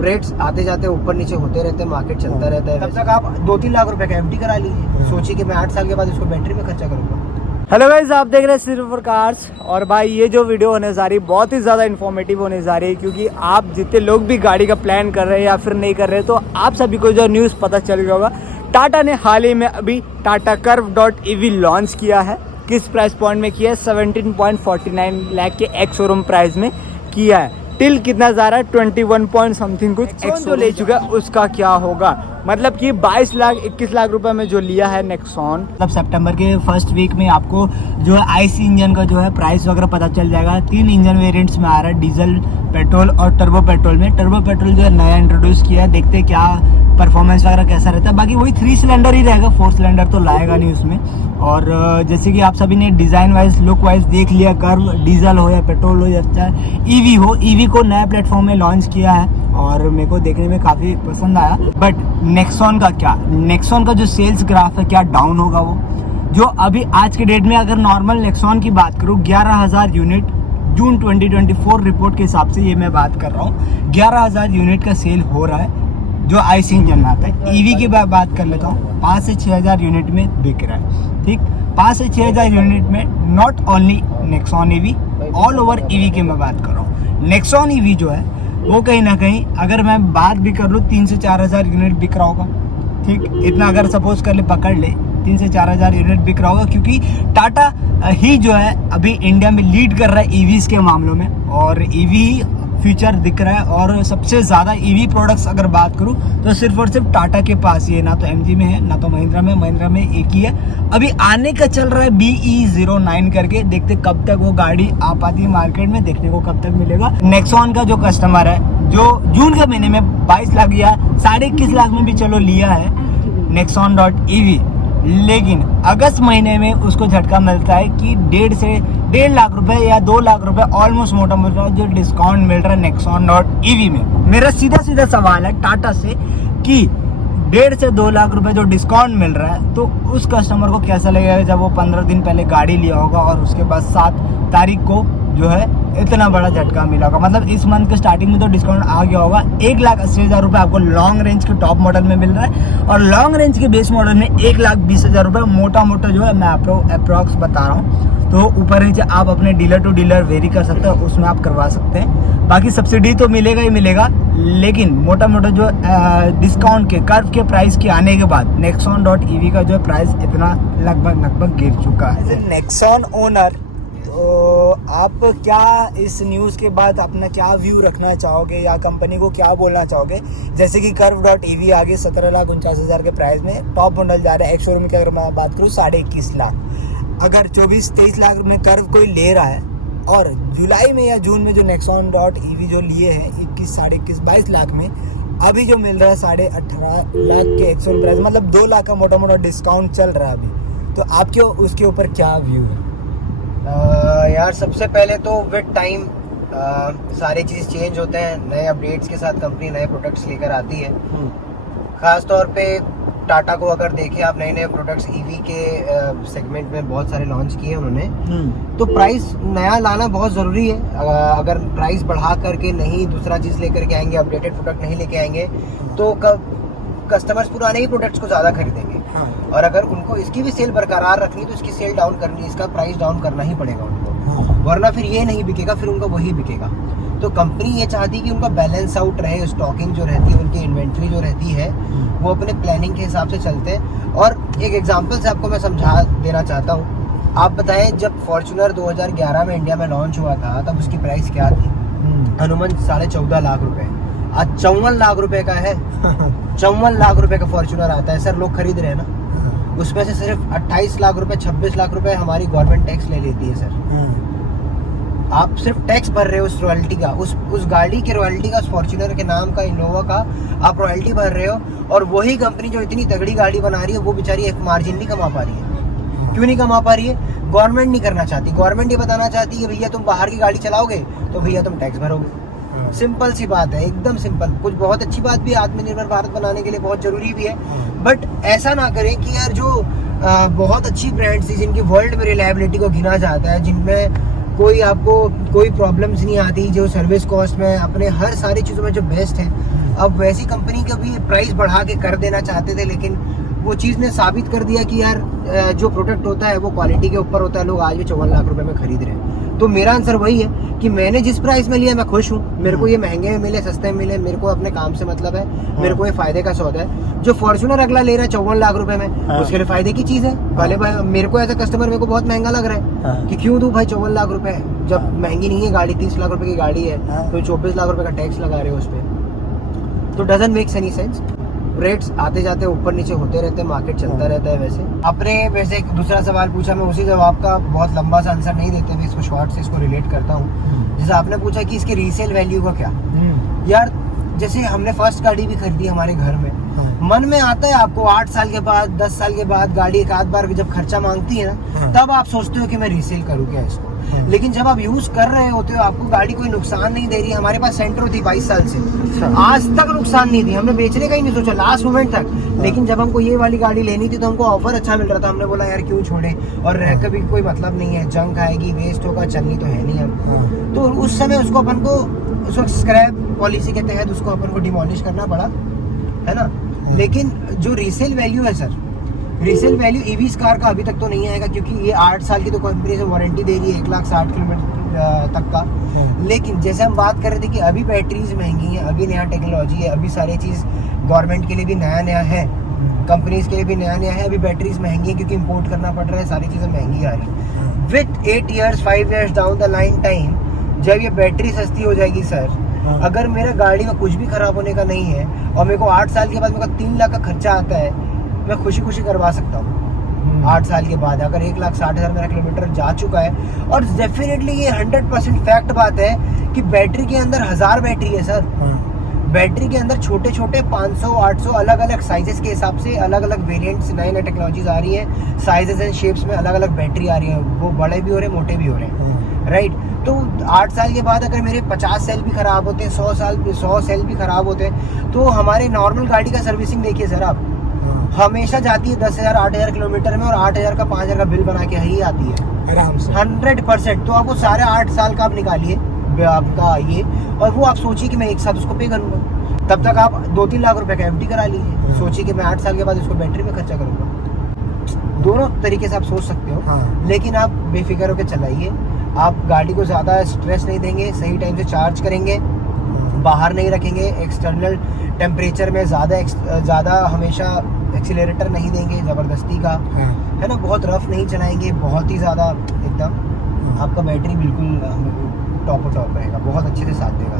Rates आते जाते ऊपर नीचे होते रहते हैं, मार्केट चलता रहता है। तब तक आप 2-3 लाख रुपए का एफडी करा लीजिए, सोचिए कि मैं 8 साल के बाद इसको बैटरी में खर्चा करूंगा। हेलो गाइस, आप देख रहे हैं सिर्फ कार्स। और भाई ये जो वीडियो होने जा रही है बहुत ही ज़्यादा इन्फॉर्मेटिव होने जा रही है, क्योंकि आप जितने लोग भी गाड़ी का प्लान कर रहे हैं या फिर नहीं कर रहे, तो आप सभी को जो न्यूज़ पता चल गया होगा। टाटा ने हाल ही में अभी टाटा कर्व.ev लॉन्च किया है। किस प्राइस पॉइंट में किया है? 17.49 लाख के एक्स शोरूम प्राइस में किया है। टिल कितना जा रहा है? 21 पॉइंट समथिंग कुछ एक्स जो ले चुका है, उसका क्या होगा? मतलब कि 22 लाख 21 लाख रुपए में जो लिया है नेक्सॉन, मतलब सितंबर के फर्स्ट वीक में आपको जो है आईसी इंजन का जो है प्राइस वगैरह पता चल जाएगा। 3 इंजन वेरिएंट्स में आ रहा है, डीजल, पेट्रोल और टर्बो पेट्रोल में। टर्बो पेट्रोल जो है नया इंट्रोड्यूस किया है, देखते हैं क्या परफॉर्मेंस वगैरह कैसा रहता है। बाकी वही 3 सिलेंडर ही रहेगा, 4 सिलेंडर तो लाएगा नहीं उसमें। और जैसे कि आप सभी ने डिज़ाइन वाइज लुक वाइज देख लिया, कर्व डीजल हो या पेट्रोल हो या चाहे ईवी हो, ईवी को नया प्लेटफॉर्म में लॉन्च किया है और मेरे को देखने में काफ़ी पसंद आया। बट नेक्सॉन का क्या? नेक्सॉन का जो सेल्स ग्राफ है क्या डाउन होगा? वो जो अभी आज के डेट में अगर नॉर्मल नेक्सॉन की बात करूँ, 11,000 यूनिट जून 2024 रिपोर्ट के हिसाब से ये मैं बात कर रहा हूँ, 11,000 यूनिट का सेल हो रहा है जो आईसी इंजन में आता है। ईवी की बात कर लेता हूँ, 5 से 6,000 यूनिट में बिक रहा है। ठीक, 5 से 6,000 यूनिट में not only Nexon EV, all over EV की मैं बात कर रहा हूँ। नेक्सॉन ईवी जो है वो कहीं ना कहीं अगर मैं बात भी कर लूँ 3 से 4,000 यूनिट बिक रहा होगा। ठीक, इतना अगर सपोज कर ले, पकड़ ले 3 से 4,000 यूनिट बिक रहा होगा, क्योंकि टाटा ही जो है अभी इंडिया में लीड कर रहा है ईवीज के मामलों में, और ईवी फ्यूचर दिख रहा है। और सबसे ज़्यादा ईवी प्रोडक्ट्स अगर बात करूं तो सिर्फ और सिर्फ टाटा के पास ही है, ना तो एमजी में है ना तो महिंद्रा में एक ही है। अभी आने का चल रहा है BE09 करके, देखते कब तक वो गाड़ी आ पाती है मार्केट में, देखने को कब तक मिलेगा। नेक्सॉन का जो कस्टमर है जो जून के महीने में 22 लाख या 21.5 लाख में भी चलो लिया है Nexon.ev, लेकिन अगस्त महीने में उसको झटका मिलता है कि 1.5 लाख रुपए या 2 लाख रुपए ऑलमोस्ट मोटा मोटा जो डिस्काउंट मिल रहा है Nexon.ev में। मेरा सीधा सीधा सवाल है टाटा से कि 1.5 से 2 लाख रुपए जो डिस्काउंट मिल रहा है, तो उस कस्टमर को कैसा लगेगा जब वो 15 दिन पहले गाड़ी लिया होगा और उसके बाद 7 तारीख को जो है इतना बड़ा झटका मिला होगा। मतलब इस मंथ के स्टार्टिंग में तो डिस्काउंट आ गया होगा। 1,80,000 रुपये आपको लॉन्ग रेंज के टॉप मॉडल में मिल रहा है, और लॉन्ग रेंज के बेस मॉडल में 1,20,000 रुपये मोटा मोटा जो है मैं आपको अप्रॉक्स बता रहा हूँ। तो ऊपर नीचे आप अपने डीलर टू डीलर वेरी कर सकते हो, उसमें आप करवा सकते हैं। बाकी सब्सिडी तो मिलेगा ही मिलेगा, लेकिन मोटा मोटा जो डिस्काउंट के कर्व के प्राइस के आने के बाद Nexon.ev का जो प्राइस इतना लगभग गिर चुका है। नेक्सॉन ओनर, तो आप क्या इस न्यूज़ के बाद अपना क्या व्यू रखना चाहोगे या कंपनी को क्या बोलना चाहोगे? जैसे कि कर्व.ev आगे 17,49,000 के प्राइस में टॉप मॉडल जा रहा है। एक शोरूम की अगर मैं बात करूँ 21.5 लाख, अगर 24-23 लाख में कर्व कोई ले रहा है, और जुलाई में या जून में जो Nexon.ev जो लिए हैं 21, 21.5, 22 लाख में, अभी जो मिल रहा है 18.5 लाख के एक्स शोरूम प्राइस, मतलब 2 लाख का मोटा मोटा डिस्काउंट चल रहा है अभी। तो आपके उसके ऊपर क्या व्यू है? यार सबसे पहले तो विद टाइम सारी चीज़ चेंज होते हैं, नए अपडेट्स के साथ कंपनी नए प्रोडक्ट्स लेकर आती है। ख़ास तौर पे टाटा को अगर देखें आप, नए प्रोडक्ट्स ईवी के सेगमेंट में बहुत सारे लॉन्च किए उन्होंने, तो प्राइस नया लाना बहुत ज़रूरी है। अगर प्राइस बढ़ा करके नहीं दूसरा चीज़ लेकर के आएंगे, अपडेटेड प्रोडक्ट नहीं लेके आएंगे, तो कस्टमर्स पुराने ही प्रोडक्ट्स को ज़्यादा खरीदेंगे। और अगर उनको इसकी भी सेल बरकरार रखनी तो इसकी सेल डाउन करनी, इसका प्राइस डाउन करना ही पड़ेगा उनको, वरना फिर ये नहीं बिकेगा, फिर उनका वही बिकेगा। तो कंपनी ये चाहती है कि उनका बैलेंस आउट रहे, स्टॉकिंग जो रहती है, उनकी इन्वेंट्री जो रहती है, वो अपने प्लानिंग के हिसाब से चलते हैं। और एक एग्जांपल से आपको मैं समझा देना चाहता हूँ। आप बताएं, जब फॉर्च्यूनर 2011 में इंडिया में लॉन्च हुआ था, तब उसकी प्राइस क्या थी? अनुमान 14.5 लाख रुपए। आज 54 लाख रुपए का है। 54 लाख रुपए का फॉर्च्यूनर आता है सर, लोग खरीद रहे हैं ना। उसमें से सिर्फ 28 लाख रुपए, 26 लाख रुपए हमारी गवर्नमेंट टैक्स ले लेती है सर। आप सिर्फ टैक्स भर रहे हो उस रॉयल्टी का, उस गाड़ी के रॉयल्टी का, उस फॉर्च्यूनर के नाम का, इनोवा का आप रॉयल्टी भर रहे हो। और वही कंपनी जो इतनी तगड़ी गाड़ी बना रही है, वो बेचारी एक मार्जिन नहीं कमा पा रही है। क्यों नहीं कमा पा रही है? गवर्नमेंट नहीं करना चाहती। गवर्नमेंट ये बताना चाहती है कि भैया तुम बाहर की गाड़ी चलाओगे तो भैया तुम टैक्स भरोगे। सिंपल सी बात है, एकदम सिंपल। कुछ बहुत अच्छी बात भी है, आत्मनिर्भर भारत बनाने के लिए बहुत जरूरी भी है। बट ऐसा ना करें कि यार जो बहुत अच्छी ब्रांड्स थी, जिनकी वर्ल्ड में रिलायबिलिटी को गिना जाता है, जिनमें कोई आपको कोई प्रॉब्लम्स नहीं आती, जो सर्विस कॉस्ट में अपने हर सारी चीज़ों में जो बेस्ट है। अब वैसी कंपनी का भी प्राइस बढ़ा के कर देना चाहते थे, लेकिन वो चीज़ ने साबित कर दिया कि यार जो प्रोडक्ट होता है वो क्वालिटी के ऊपर होता है। लोग आज भी 54 लाख रुपए में खरीद रहे हैं। तो मेरा आंसर वही है कि मैंने जिस प्राइस में लिया मैं खुश हूँ। मेरे को ये महंगे में मिले, सस्ते में मिले, मेरे को अपने काम से मतलब है, मेरे को ये फायदे का सौदा है। जो फॉर्च्यूनर अगला ले रहा है 54 लाख रुपए में, उसके लिए फायदे की चीज़ है। पहले भाई मेरे को एज अ कस्टमर मेरे को बहुत महंगा लग रहा है कि क्यों दूं भाई 54 लाख रुपए, जब महंगी नहीं है गाड़ी, 30 लाख रुपए की गाड़ी है, तो 24 लाख रुपए का टैक्स लगा रहे हो उस पर। तो doesn't makes any sense. Rates आते जाते ऊपर नीचे होते रहते हैं, मार्केट चलता रहता है। वैसे एक दूसरा सवाल पूछा, मैं उसी जवाब का बहुत लंबा सा आंसर नहीं देते हुए इसको शॉर्ट से इसको रिलेट करता हूँ। जैसे आपने पूछा कि इसके रीसेल वैल्यू का क्या, यार जैसे हमने फर्स्ट गाड़ी भी खरीदी हमारे घर में, मन में आता है आपको 8 साल के बाद 10 साल के बाद गाड़ी एक आध बार जब खर्चा मांगती है ना, तब आप सोचते हो कि मैं रीसेल करूँ क्या इसको। लेकिन जब आप यूज कर रहे होते हो, आपको गाड़ी कोई नुकसान नहीं दे रही। हमारे पास सेंट्रो थी 22 साल से, आज तक नुकसान नहीं दी, हमने बेचने का ही नहीं सोचा लास्ट मोमेंट तक। लेकिन जब हमको ये वाली गाड़ी लेनी थी तो हमको ऑफर अच्छा मिल रहा था, हमने बोला यार क्यों छोड़े, और रह के भी कोई मतलब नहीं है, जंग आएगी, वेस्ट होगा, चलनी तो है नहीं अब। तो उस समय उसको अपन को उस वक्त स्क्रैप पॉलिसी के तहत उसको अपन को डिमोलिश करना पड़ा, है ना। लेकिन जो रीसेल वैल्यू है sir, resale value EV car का अभी तक तो नहीं आएगा, क्योंकि ये 8 साल की तो कंपनी से वारंटी दे रही है 1,60,000 किलोमीटर तक का। लेकिन जैसे हम बात कर रहे थे कि अभी बैटरीज महंगी है, अभी नया टेक्नोलॉजी है, अभी सारी चीज़ गवर्नमेंट के लिए भी नया नया है, कंपनीज के लिए भी नया नया है। अभी बैटरीज महंगी है क्योंकि इम्पोर्ट करना पड़ रहा है, सारी चीज़ें महंगी आ रही है। With 8 years 5 years down the line time, जब ये बैटरी सस्ती हो जाएगी सर, अगर मेरा गाड़ी में कुछ भी खराब होने का नहीं है और मेरे को 8 साल के बाद मेरे को 3 लाख का खर्चा आता है, मैं खुशी खुशी करवा सकता हूँ 8 साल के बाद, अगर 1,60,000 मेरा किलोमीटर जा चुका है। और डेफिनेटली ये 100% फैक्ट बात है कि बैटरी के अंदर 1000 बैटरी है सर। बैटरी के अंदर छोटे छोटे 500 800 अलग अलग साइजेस के हिसाब से अलग अलग वेरिएंट्स, नए नए टेक्नोलॉजीज आ रही हैं, साइजेस एंड शेप्स में अलग अलग बैटरी आ रही है, वो बड़े भी हो रहे हैं, मोटे भी हो रहे हैं, राइट। तो 8 साल के बाद अगर मेरे 50 सेल भी खराब होते हैं, 100 सेल भी खराब होते हैं, तो हमारे नॉर्मल गाड़ी का सर्विसिंग देखिए सर आप, हमेशा जाती है 10,000 8,000 किलोमीटर में, और 8,000 का 5,000 का बिल बना के ही आती है आराम से 100%। तो आप वो सारे 8 साल का आप निकालिए आपका ये, और वो आप सोचिए कि मैं एक साथ उसको पे करूंगा, तब तक आप 2-3 लाख रुपए का एफडी करा लीजिए। सोचिए कि मैं 8 साल के बाद इसको बैटरी में खर्चा करूंगा। दोनों तरीके से आप सोच सकते हो, लेकिन आप बेफिक्र होकर चलाइए। आप गाड़ी को ज़्यादा स्ट्रेस नहीं देंगे, सही टाइम से चार्ज करेंगे, बाहर नहीं रखेंगे, एक्सटर्नल टेम्परेचर में ज़्यादा हमेशा एक्सीलरेटर नहीं देंगे ज़बरदस्ती का, है ना, बहुत रफ नहीं चलाएंगे, बहुत ही ज़्यादा एकदम, आपका बैटरी बिल्कुल टॉप रहेगा, बहुत अच्छे से साथ देगा।